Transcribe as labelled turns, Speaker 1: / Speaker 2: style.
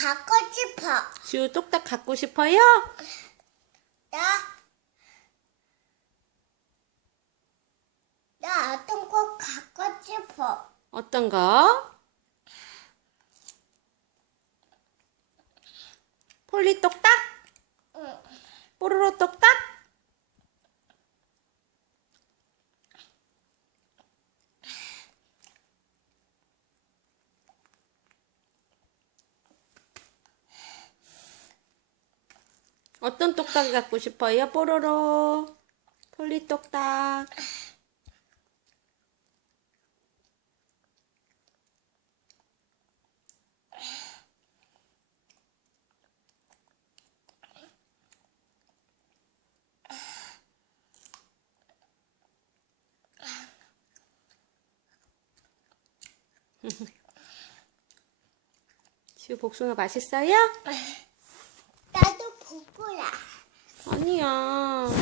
Speaker 1: 갖고 싶어.
Speaker 2: 지우 똑딱 갖고 싶어요?
Speaker 1: 나, 나 어떤 거 갖고 싶어.
Speaker 2: 어떤 거? 폴리 똑딱?
Speaker 1: 응.
Speaker 2: 뽀로로 똑딱? 어떤 똑딱이 갖고 싶어요? 뽀로로. 폴리 똑딱. 지우 복숭아 맛있어요? 아니야.